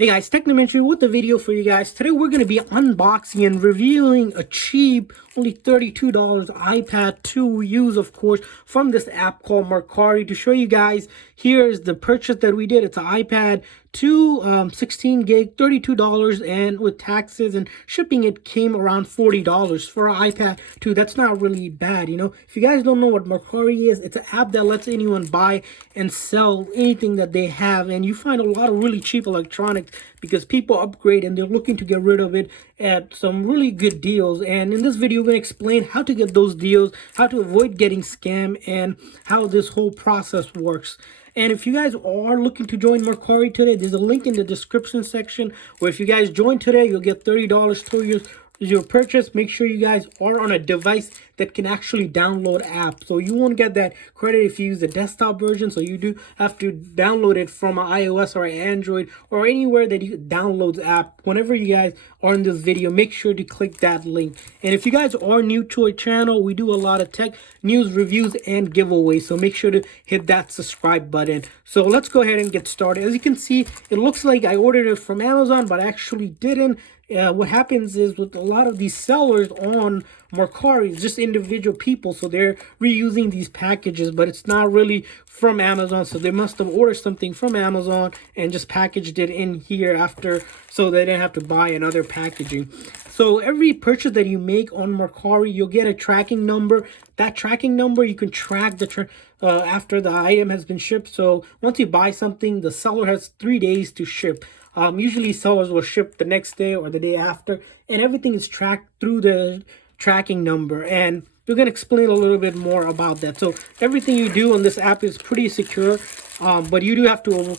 Hey guys, Technomentary with the video for you guys. Today we're going to be unboxing and reviewing a cheap, only $32 iPad to use, of course, from this app called Mercari. To show you guys, here's the purchase that we did. It's an iPad 2 16 gig, $32, and with taxes and shipping it came around $40 for an iPad 2. That's not really bad, you know. If you guys don't know what Mercari is, it's an app that lets anyone buy and sell anything that they have, and you find a lot of really cheap electronics because people upgrade and they're looking to get rid of it at some really good deals. And in this video, we're going to explain how to get those deals, how to avoid getting scammed, and how this whole process works. And if you guys are looking to join Mercari today, there's a link in the description section where if you guys join today, you'll get $30 to your purchase. Make sure you guys are on a device that can actually download apps, so you won't get that credit if you use the desktop version. So you do have to download it from an iOS or an Android or anywhere that you download app. Whenever you guys are in this video, make sure to click that link. And if you guys are new to our channel, we do a lot of tech news, reviews, and giveaways, so make sure to hit that subscribe button. So let's go ahead and get started. As you can see, it looks like I ordered it from Amazon, but I actually didn't. What happens is with a lot of these sellers on Mercari, it's just individual people, so they're reusing these packages, but it's not really from Amazon. So they must have ordered something from Amazon and just packaged it in here after, so they didn't have to buy another packaging. So every purchase that you make on Mercari, you'll get a tracking number. That tracking number, you can track the after the item has been shipped. So once you buy something, the seller has 3 days to ship. Usually sellers will ship the next day or the day after, and everything is tracked through the tracking number. And we're going to explain a little bit more about that. So everything you do on this app is pretty secure, but you do have to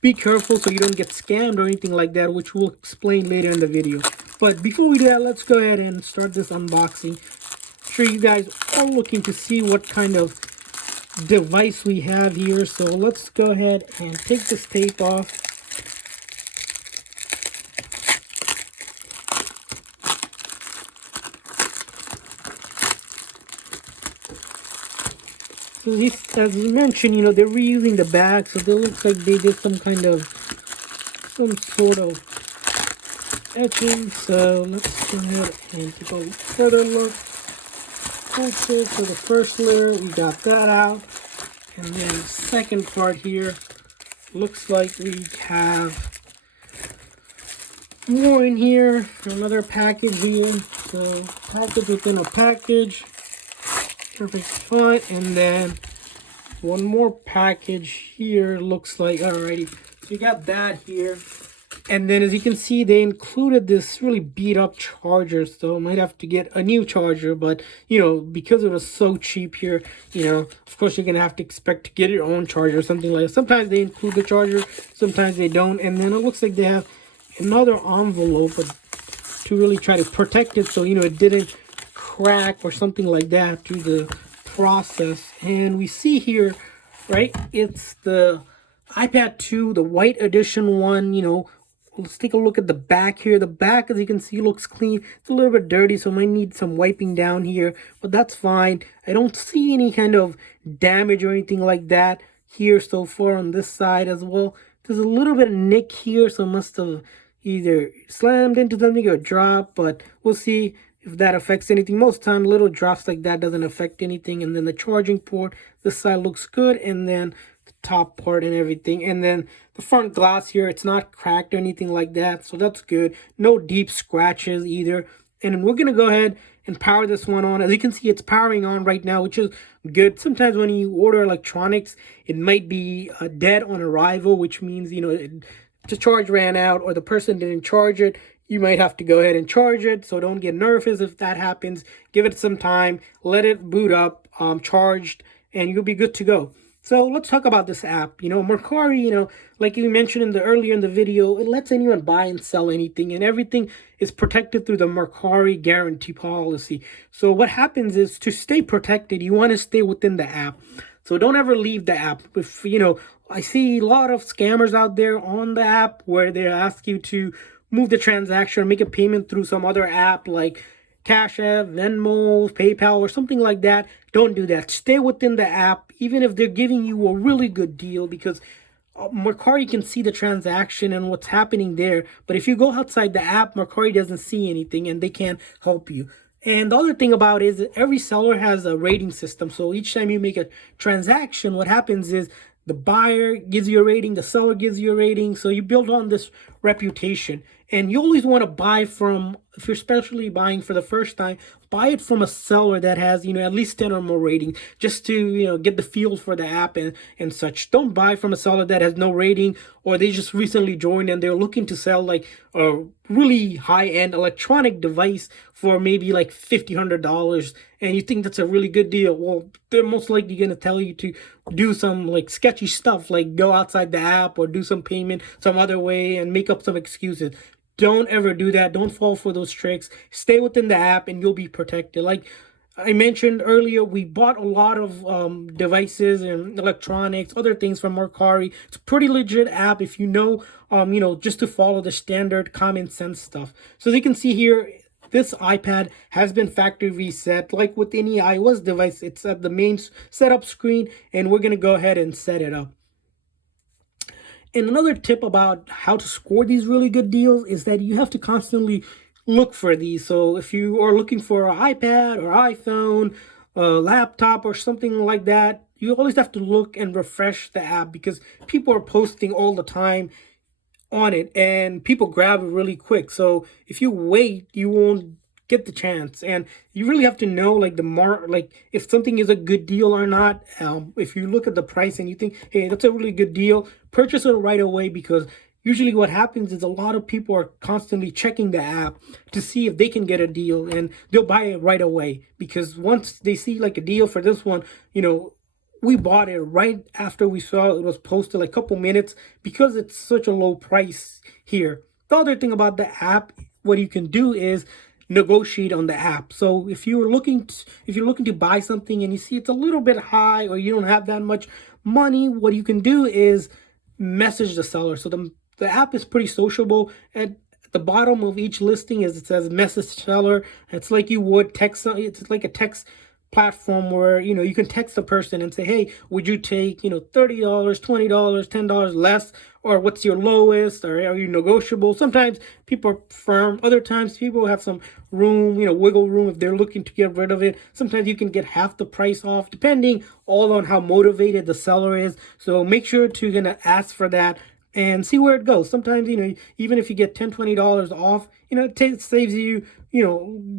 be careful so you don't get scammed or anything like that, which we'll explain later in the video. But before we do that, let's go ahead and start this unboxing. I'm sure you guys are looking to see what kind of device we have here, so let's go ahead and take this tape off. So as you mentioned, you know, they're reusing the bag, so it looks like they did some sort of etching. So let's go ahead and take a further look. Okay, so the first layer, we got that out. And then the second part here, looks like we have more in here. Another package here. So package within a package. Perfect, fine. And then one more package here, looks like. Alrighty, so you got that here. And then as you can see, they included this really beat up charger, so I might have to get a new charger. But you know, because it was so cheap here, you know, of course you're gonna have to expect to get your own charger or something like that. Sometimes they include the charger, sometimes they don't. And then it looks like they have another envelope to really try to protect it, so you know it didn't crack or something like that through the process. And we see here, right, it's the iPad 2, the white edition one. You know, let's take a look at the back here. The back, as you can see, looks clean. It's a little bit dirty, so might need some wiping down here, but that's fine. I don't see any kind of damage or anything like that here so far on this side as well. There's a little bit of nick here, so must have either slammed into something or dropped, but we'll see if that affects anything. Most time little drops like that doesn't affect anything. And then the charging port, this side looks good, and then the top part and everything. And then the front glass here, it's not cracked or anything like that, so that's good. No deep scratches either. And we're gonna go ahead and power this one on. As you can see, it's powering on right now, which is good. Sometimes when you order electronics, it might be dead on arrival, which means, you know, the charge ran out or the person didn't charge it. You might have to go ahead and charge it, so don't get nervous if that happens. Give it some time, let it boot up, charged, and you'll be good to go. So let's talk about this app. You know, Mercari, you know, like you mentioned earlier in the video, it lets anyone buy and sell anything, and everything is protected through the Mercari guarantee policy. So what happens is, to stay protected, you want to stay within the app. So don't ever leave the app. If, you know, I see a lot of scammers out there on the app where they ask you to move the transaction or make a payment through some other app like Cash App, Venmo, PayPal, or something like that. Don't do that. Stay within the app, even if they're giving you a really good deal, because Mercari can see the transaction and what's happening there. But if you go outside the app, Mercari doesn't see anything and they can't help you. And the other thing about it is that every seller has a rating system. So each time you make a transaction, what happens is the buyer gives you a rating, the seller gives you a rating. So you build on this reputation. And you always want to buy from, if you're especially buying for the first time, buy it from a seller that has, at least 10 or more rating, just to, get the feel for the app and such. Don't buy from a seller that has no rating, or they just recently joined and they're looking to sell like a really high-end electronic device for maybe like $100 and you think that's a really good deal. Well, they're most likely going to tell you to do some like sketchy stuff, like go outside the app or do some payment some other way and make up some excuses. Don't ever do that. Don't fall for those tricks. Stay within the app and you'll be protected. Like I mentioned earlier, we bought a lot of devices and electronics, other things from Mercari. It's a pretty legit app if you know, just to follow the standard common sense stuff. So as you can see here, this iPad has been factory reset. Like with any iOS device, it's at the main setup screen, and we're going to go ahead and set it up. And another tip about how to score these really good deals is that you have to constantly look for these. So if you are looking for an iPad or iPhone, a laptop or something like that, you always have to look and refresh the app because people are posting all the time on it and people grab it really quick. So if you wait, you won't get the chance. And you really have to know like like if something is a good deal or not. If you look at the price and you think, hey, that's a really good deal, purchase it right away, because usually what happens is a lot of people are constantly checking the app to see if they can get a deal, and they'll buy it right away because once they see like a deal for this one, we bought it right after we saw it was posted, like a couple minutes, because it's such a low price here. The other thing about the app, what you can do is negotiate on the app. So if you're looking to buy something and you see it's a little bit high or you don't have that much money, what you can do is message the seller. So the app is pretty sociable. At the bottom of each listing it says message seller. It's like you would text. It's like a text platform where you can text the person and say, hey, would you take $30, $20, $10 less, or what's your lowest, or are you negotiable? Sometimes people are firm, other times people have some room, wiggle room if they're looking to get rid of it. Sometimes you can get half the price off, depending all on how motivated the seller is. So make sure to ask for that and see where it goes. Sometimes even if you get $10, $20 off, it saves you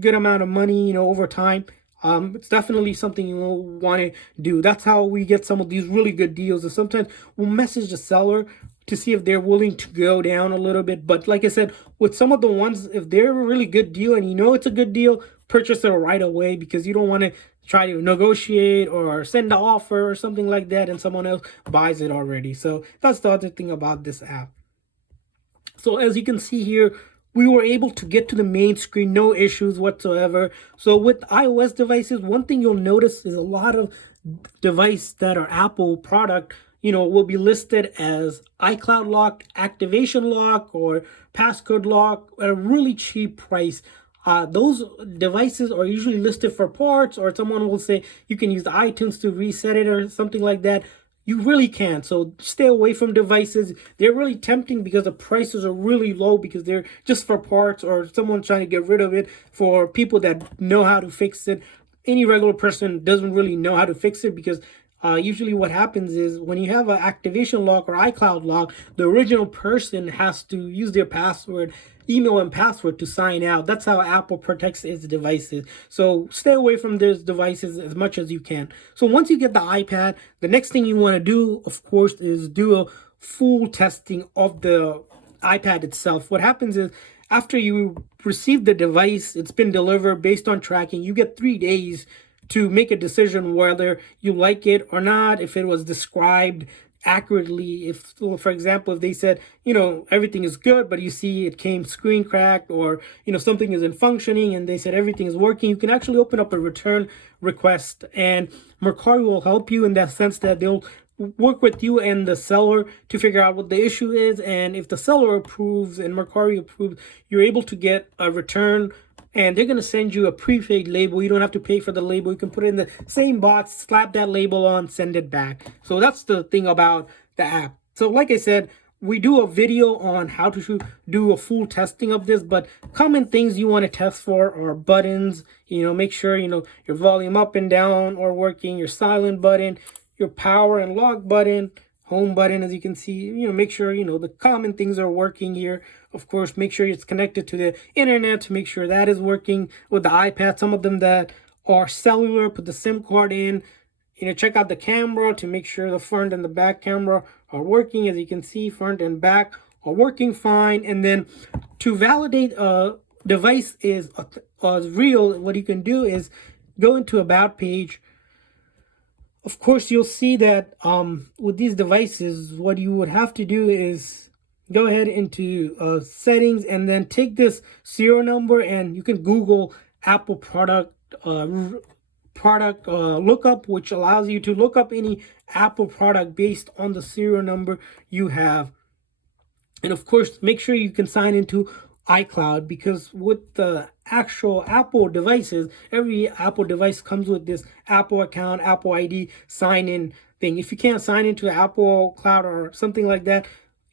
good amount of money over time. It's definitely something you will want to do. That's how we get some of these really good deals. And sometimes we'll message the seller to see if they're willing to go down a little bit. But like I said, with some of the ones, if they're a really good deal and it's a good deal, purchase it right away, because you don't want to try to negotiate or send an offer or something like that and someone else buys it already. So that's the other thing about this app. So as you can see here, we were able to get to the main screen, no issues whatsoever. So with iOS devices, one thing you'll notice is a lot of devices that are Apple product, will be listed as iCloud lock, activation lock, or passcode lock at a really cheap price. Those devices are usually listed for parts, or someone will say you can use the iTunes to reset it or something like that. You really can. So stay away from devices. They're really tempting because the prices are really low, because they're just for parts or someone trying to get rid of it for people that know how to fix it. Any regular person doesn't really know how to fix it, because usually what happens is when you have an activation lock or iCloud lock, the original person has to use their password, email and password to sign out. That's how Apple protects its devices. So stay away from those devices as much as you can. So once you get the iPad, the next thing you want to do, of course, is do a full testing of the iPad itself. What happens is after you receive the device, it's been delivered based on tracking, you get 3 days to make a decision whether you like it or not, if it was described accurately. If, for example, if they said, everything is good, but you see it came screen cracked, or, something isn't functioning, and they said everything is working, you can actually open up a return request, and Mercari will help you in that sense that they'll work with you and the seller to figure out what the issue is. And if the seller approves and Mercari approves, you're able to get a return, and they're going to send you a prepaid label. You don't have to pay for the label. You can put it in the same box, slap that label on, send it back. So that's the thing about the app. So like I said, we do a video on how to do a full testing of this, but common things you want to test for are buttons. Make sure, your volume up and down are working, your silent button, your power and lock button, home button, as you can see. Make sure, the common things are working here. Of course, make sure it's connected to the internet to make sure that is working with the iPad. Some of them that are cellular, put the SIM card in. Check out the camera to make sure the front and the back camera are working. As you can see, front and back are working fine. And then to validate a device is real, what you can do is go into About page. Of course, you'll see that with these devices, what you would have to do is go ahead into settings and then take this serial number, and you can Google Apple product lookup, which allows you to look up any Apple product based on the serial number you have. And of course, make sure you can sign into iCloud, because with the actual Apple devices, every Apple device comes with this Apple account, Apple ID sign in thing. If you can't sign into Apple Cloud or something like that,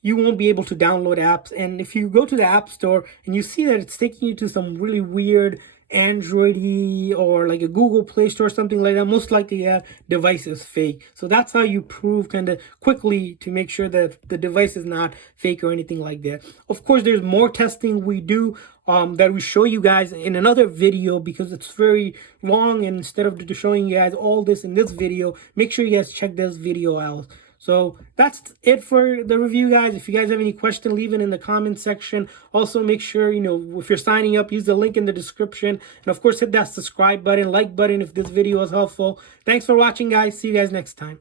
you won't be able to download apps. And if you go to the App Store and you see that it's taking you to some really weird Android-y or like a Google Play Store, something like that, most likely that device is fake. So that's how you prove kind of quickly to make sure that the device is not fake or anything like that. Of course, there's more testing we do that we show you guys in another video, because it's very long, and instead of showing you guys all this in this video, make sure you guys check this video out. So that's it for the review, guys. If you guys have any question, leave it in the comment section. Also, make sure, if you're signing up, use the link in the description. And of course, hit that subscribe button, like button if this video was helpful. Thanks for watching, guys. See you guys next time.